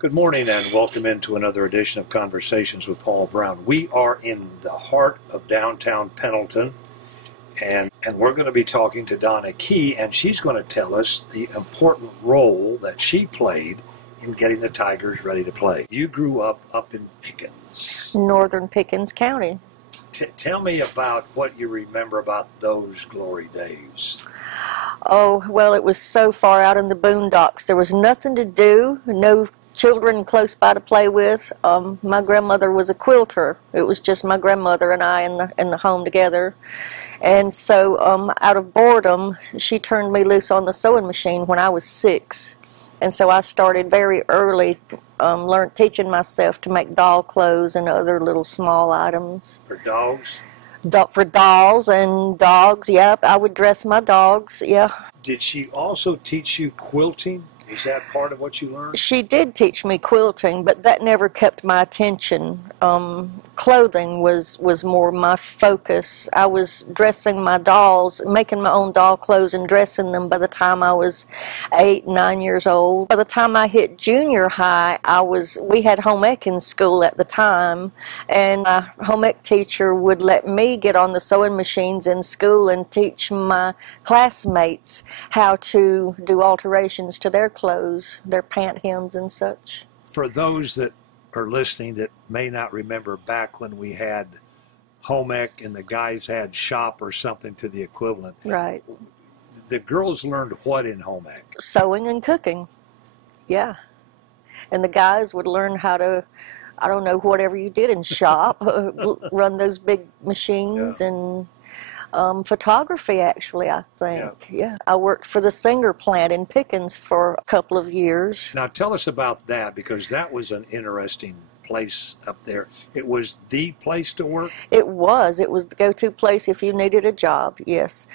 Good morning and welcome into another edition of Conversations with Paul Brown. We are in the heart of downtown Pendleton, and we're going to be talking to Donna Key, and she's going to tell us the important role that she played in getting the Tigers ready to play. You grew up in Pickens. Northern Pickens County. Tell me about what you remember about those glory days. Oh, well, it was so far out in the boondocks. There was nothing to do, no children close by to play with. My grandmother was a quilter. It was just my grandmother and I in the home together. And so out of boredom, she turned me loose on the sewing machine when I was 6. And so I started very early teaching myself to make doll clothes and other little small items. For dogs? For dolls and dogs, yep. I would dress my dogs, yeah. Did she also teach you quilting? Is that part of what you learned? She did teach me quilting, but that never kept my attention. Clothing was more my focus. I was dressing my dolls, making my own doll clothes and dressing them by the time I was 8, 9 years old. By the time I hit junior high, we had home ec in school at the time, and my home ec teacher would let me get on the sewing machines in school and teach my classmates how to do alterations to their clothes, their pant hems and such. For those that are listening that may not remember back when we had home ec and the guys had shop or something to the equivalent. Right. The girls learned what in home ec? Sewing and cooking, yeah. And the guys would learn how to, I don't know, whatever you did in shop, run those big machines, yeah. And photography, actually, I think. Yeah. I worked for the Singer plant in Pickens for a couple of years. Now tell us about that, because that was an interesting place up there. It was the place to work? It was the go-to place if you needed a job, yes.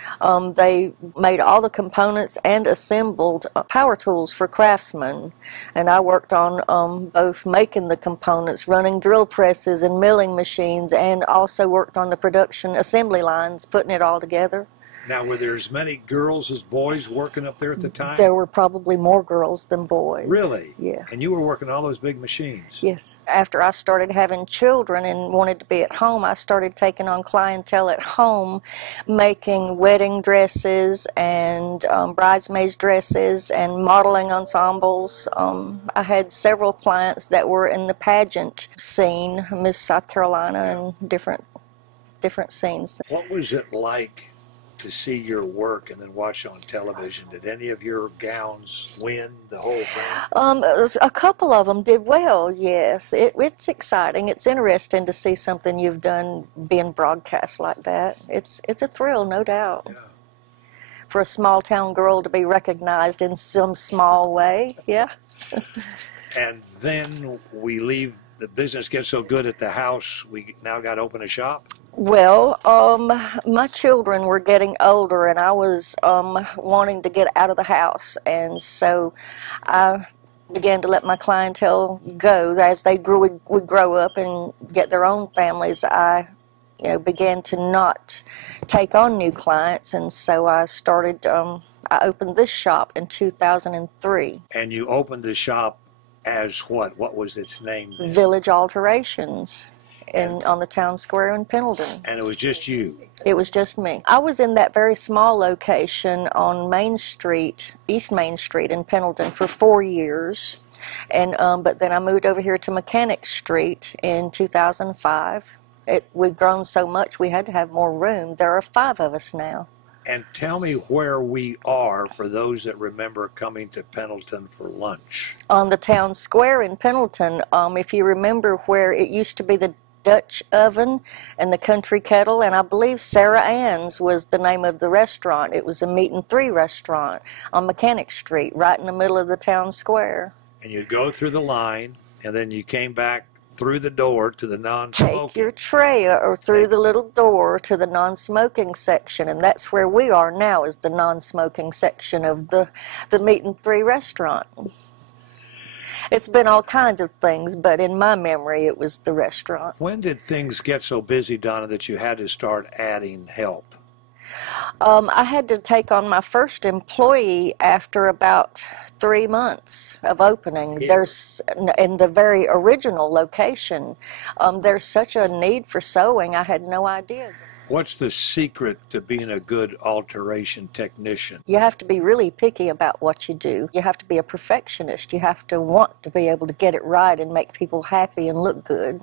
They made all the components and assembled power tools for craftsmen. And I worked on both making the components, running drill presses and milling machines, and also worked on the production assembly lines, putting it all together. Now, were there as many girls as boys working up there at the time? There were probably more girls than boys. Really? Yeah. And you were working all those big machines? Yes. After I started having children and wanted to be at home, I started taking on clientele at home, making wedding dresses and bridesmaids dresses and modeling ensembles. I had several clients that were in the pageant scene, Miss South Carolina, and different scenes. What was it like to see your work and then watch on television? Did any of your gowns win the whole thing? A couple of them did well, yes. It's exciting. It's interesting to see something you've done being broadcast like that. It's a thrill, no doubt. Yeah. For a small town girl to be recognized in some small way, yeah. And then we leave. The business gets so good at the house, we now got to open a shop? Well, my children were getting older, and I was wanting to get out of the house, and so I began to let my clientele go. As they would grow up and get their own families, I began to not take on new clients, and so I started, I opened this shop in 2003. And you opened the shop as what? What was its name then? Village Alterations on the town square in Pendleton. And it was just you? It was just me. I was in that very small location on Main Street, East Main Street in Pendleton for 4 years. And but then I moved over here to Mechanic Street in 2005. We've grown so much we had to have more room. There are 5 of us now. And tell me where we are for those that remember coming to Pendleton for lunch. On the town square in Pendleton, if you remember where it used to be the Dutch oven and the country kettle, and I believe Sarah Ann's was the name of the restaurant. It was a meat and three restaurant on Mechanic Street, right in the middle of the town square. And you'd go through the line, and then you came back through the door to the non-smoking. Take your tray or through the little door to the non-smoking section, and that's where we are now, is the non-smoking section of the meat and three restaurant. It's been all kinds of things, but in my memory it was the restaurant. When did things get so busy, Donna, that you had to start adding help? I had to take on my first employee after about 3 months of opening. Yeah. There's, in the very original location, there's such a need for sewing, I had no idea. What's the secret to being a good alteration technician? You have to be really picky about what you do. You have to be a perfectionist. You have to want to be able to get it right and make people happy and look good.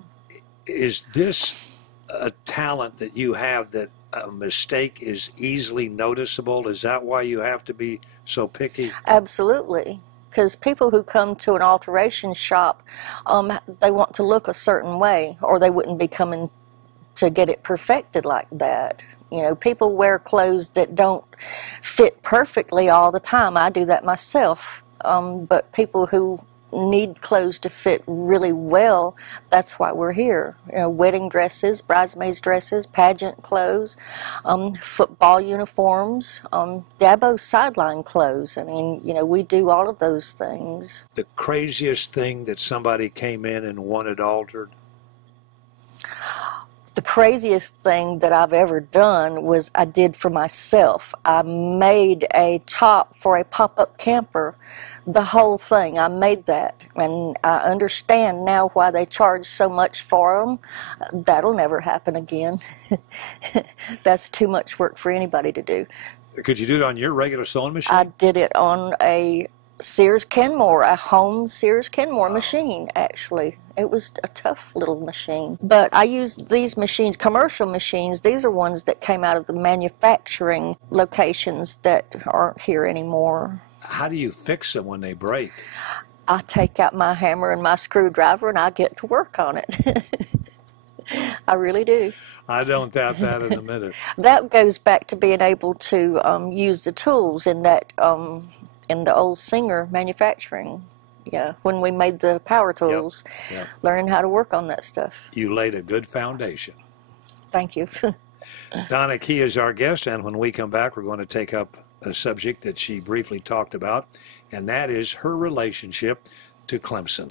Is this a talent that you have, that a mistake is easily noticeable? Is that why you have to be so picky? Absolutely. Because people who come to an alteration shop, they want to look a certain way, or they wouldn't be coming to get it perfected like that. You know, people wear clothes that don't fit perfectly all the time. I do that myself. But people who need clothes to fit really well, that's why we're here. You know, wedding dresses, bridesmaids dresses, pageant clothes, football uniforms, Dabo sideline clothes. I mean, you know, we do all of those things. The craziest thing that somebody came in and wanted altered? The craziest thing that I've ever done was I did for myself. I made a top for a pop-up camper. The whole thing, I made that, and I understand now why they charge so much for them. That'll never happen again. That's too much work for anybody to do. Could you do it on your regular sewing machine? I did it on a Sears Kenmore, a home Sears Kenmore machine, actually. It was a tough little machine. But I used these machines, commercial machines. These are ones that came out of the manufacturing locations that aren't here anymore. How do you fix them when they break? I take out my hammer and my screwdriver and I get to work on it. I really do. I don't doubt that in a minute. That goes back to being able to use the tools in that in the old Singer manufacturing. Yeah, when we made the power tools, Yep. learning how to work on that stuff. You laid a good foundation. Thank you. Donna Key is our guest, and when we come back, we're going to take up a subject that she briefly talked about, and that is her relationship to Clemson.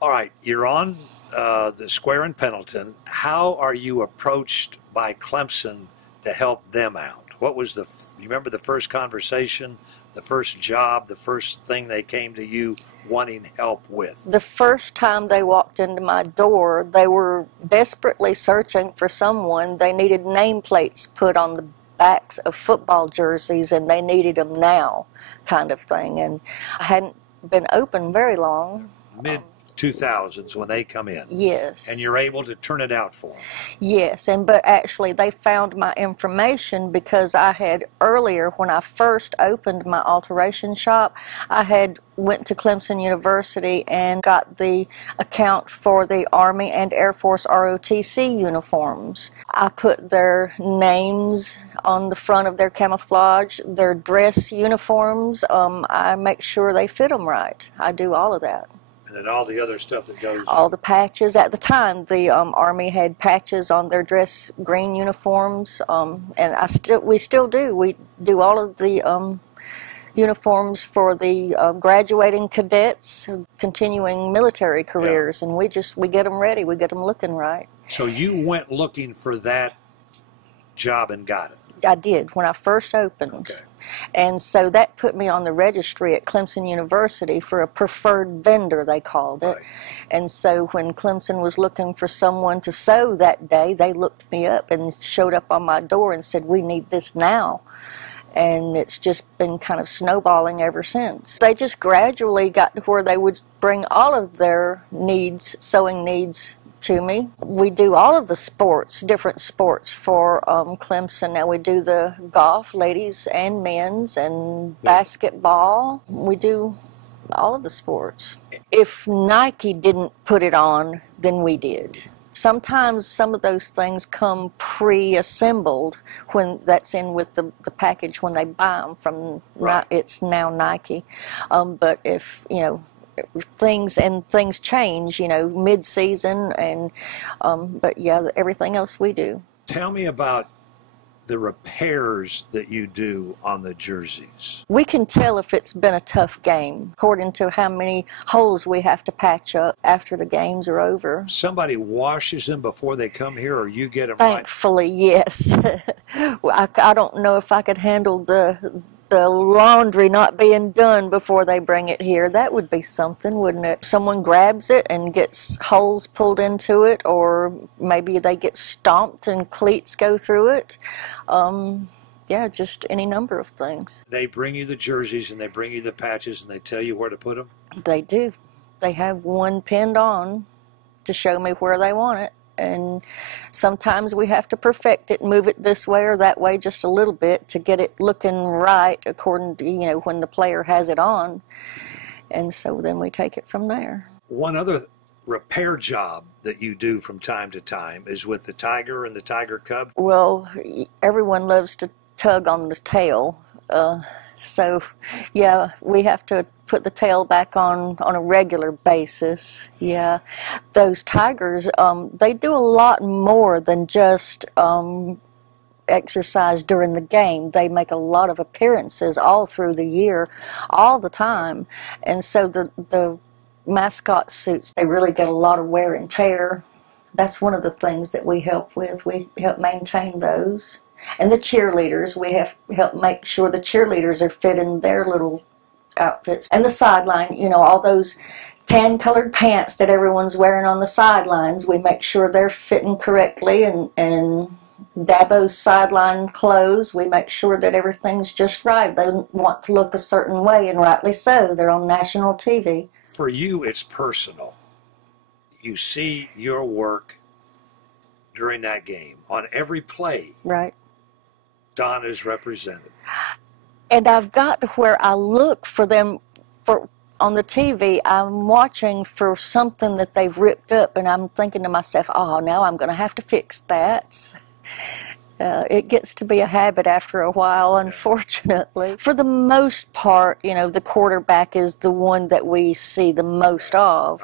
All right, you're on the square in Pendleton. How are you approached by Clemson to help them out? What was you remember the first conversation, the first job, the first thing they came to you wanting help with? The first time they walked into my door, they were desperately searching for someone. They needed nameplates put on the backs of football jerseys, and they needed them now, kind of thing. And I hadn't been open very long. Mid-2000s when they come in. Yes. And you're able to turn it out for them. Yes, but actually they found my information because I had earlier, when I first opened my alteration shop, I had went to Clemson University and got the account for the Army and Air Force ROTC uniforms. I put their names on the front of their camouflage, their dress uniforms. I make sure they fit them right. I do all of that. And then all the other stuff that goes... All the patches. At the time, the Army had patches on their dress green uniforms, and we still do. We do all of the uniforms for the graduating cadets, continuing military careers, and we get them ready. We get them looking right. So you went looking for that job and got it? I did, when I first opened. Okay. And so that put me on the registry at Clemson University for a preferred vendor, they called it. Right. And so when Clemson was looking for someone to sew that day, they looked me up and showed up on my door and said, "We need this now." And it's just been kind of snowballing ever since. They just gradually got to where they would bring all of their needs, sewing needs, to me. We do all of the sports, different sports for Clemson. Now we do the golf, ladies and men's, and basketball. We do all of the sports. If Nike didn't put it on, then we did. Sometimes some of those things come pre-assembled when that's in with the package when they buy them from, right. It's now Nike. But if, things change, mid-season, and but yeah, everything else we do. Tell me about the repairs that you do on the jerseys? We can tell if it's been a tough game according to how many holes we have to patch up after the games are over. Somebody washes them before they come here, or you get them Thankfully, yes. I don't know if I could handle the laundry not being done before they bring it here. That would be something, wouldn't it? Someone grabs it and gets holes pulled into it, or maybe they get stomped and cleats go through it. Yeah, just any number of things. They bring you the jerseys and they bring you the patches and they tell you where to put them? They do. They have one pinned on to show me where they want it. And sometimes we have to perfect it, move it this way or that way just a little bit to get it looking right according to, you know, when the player has it on. And so then we take it from there. One other repair job that you do from time to time is with the tiger and the tiger cub? Well, everyone loves to tug on the tail. So, yeah, we have to put the tail back on a regular basis. Yeah, those tigers, they do a lot more than just exercise during the game. They make a lot of appearances all through the year, all the time. And so the mascot suits, they really get a lot of wear and tear. That's one of the things that we help with. We help maintain those. And the cheerleaders, we have help make sure the cheerleaders are fit in their little outfits. And the sideline, you know, all those tan-colored pants that everyone's wearing on the sidelines, we make sure they're fitting correctly. And Dabo's sideline clothes, we make sure that everything's just right. They want to look a certain way, and rightly so. They're on national TV. For you, it's personal. You see your work during that game. On every play, right, Donna is represented. And I've got to where I look for them on the TV. I'm watching for something that they've ripped up, and I'm thinking to myself, oh, now I'm going to have to fix that. It gets to be a habit after a while, unfortunately. For the most part, you know, the quarterback is the one that we see the most of.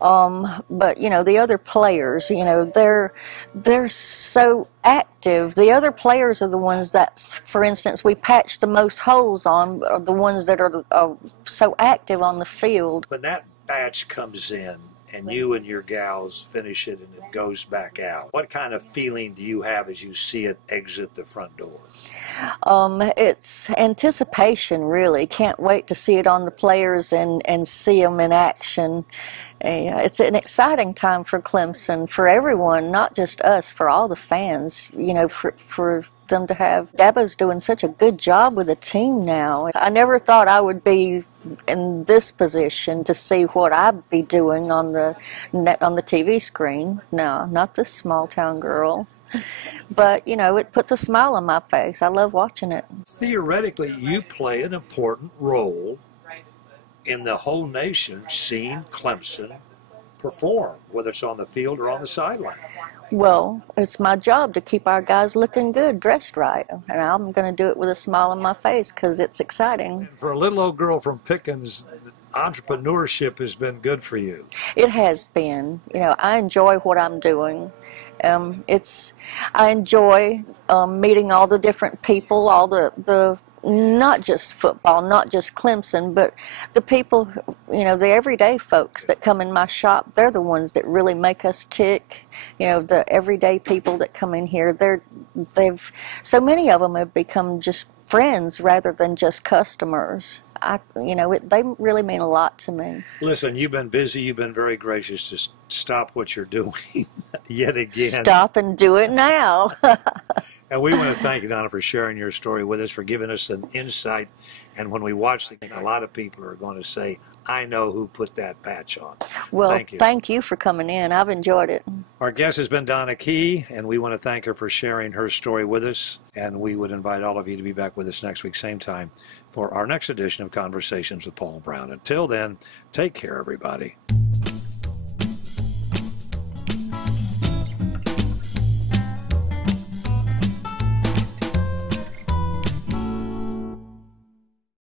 But, you know, the other players, you know, they're so active. The other players are the ones that, for instance, we patch the most holes on, are the ones that are so active on the field. When that batch comes in, and you and your gals finish it and it goes back out, what kind of feeling do you have as you see it exit the front door? It's anticipation, really. Can't wait to see it on the players and see them in action. It's an exciting time for Clemson, for everyone, not just us, for all the fans, you know, for them to have. Dabo's doing such a good job with the team now. I never thought I would be in this position to see what I'd be doing on the TV screen. No, not this small town girl. But, you know, it puts a smile on my face. I love watching it. Theoretically, you play an important role in the whole nation seeing Clemson perform, whether it's on the field or on the sideline. Well, it's my job to keep our guys looking good, dressed right, and I'm going to do it with a smile on my face because it's exciting. For a little old girl from Pickens, entrepreneurship has been good for you. It has been. You know, I enjoy what I'm doing. I enjoy meeting all the different people, all the not just football, not just Clemson, but the people, you know, the everyday folks that come in my shop, they're the ones that really make us tick. You know, the everyday people that come in here, so many of them have become just friends rather than just customers. They really mean a lot to me. Listen, you've been busy. You've been very gracious to stop what you're doing yet again. Stop and do it now. And we want to thank you, Donna, for sharing your story with us, for giving us an insight. And when we watch the game, a lot of people are going to say, I know who put that patch on. Well, thank you for coming in. I've enjoyed it. Our guest has been Donna Key, and we want to thank her for sharing her story with us. And we would invite all of you to be back with us next week, same time, for our next edition of Conversations with Paul Brown. Until then, take care, everybody.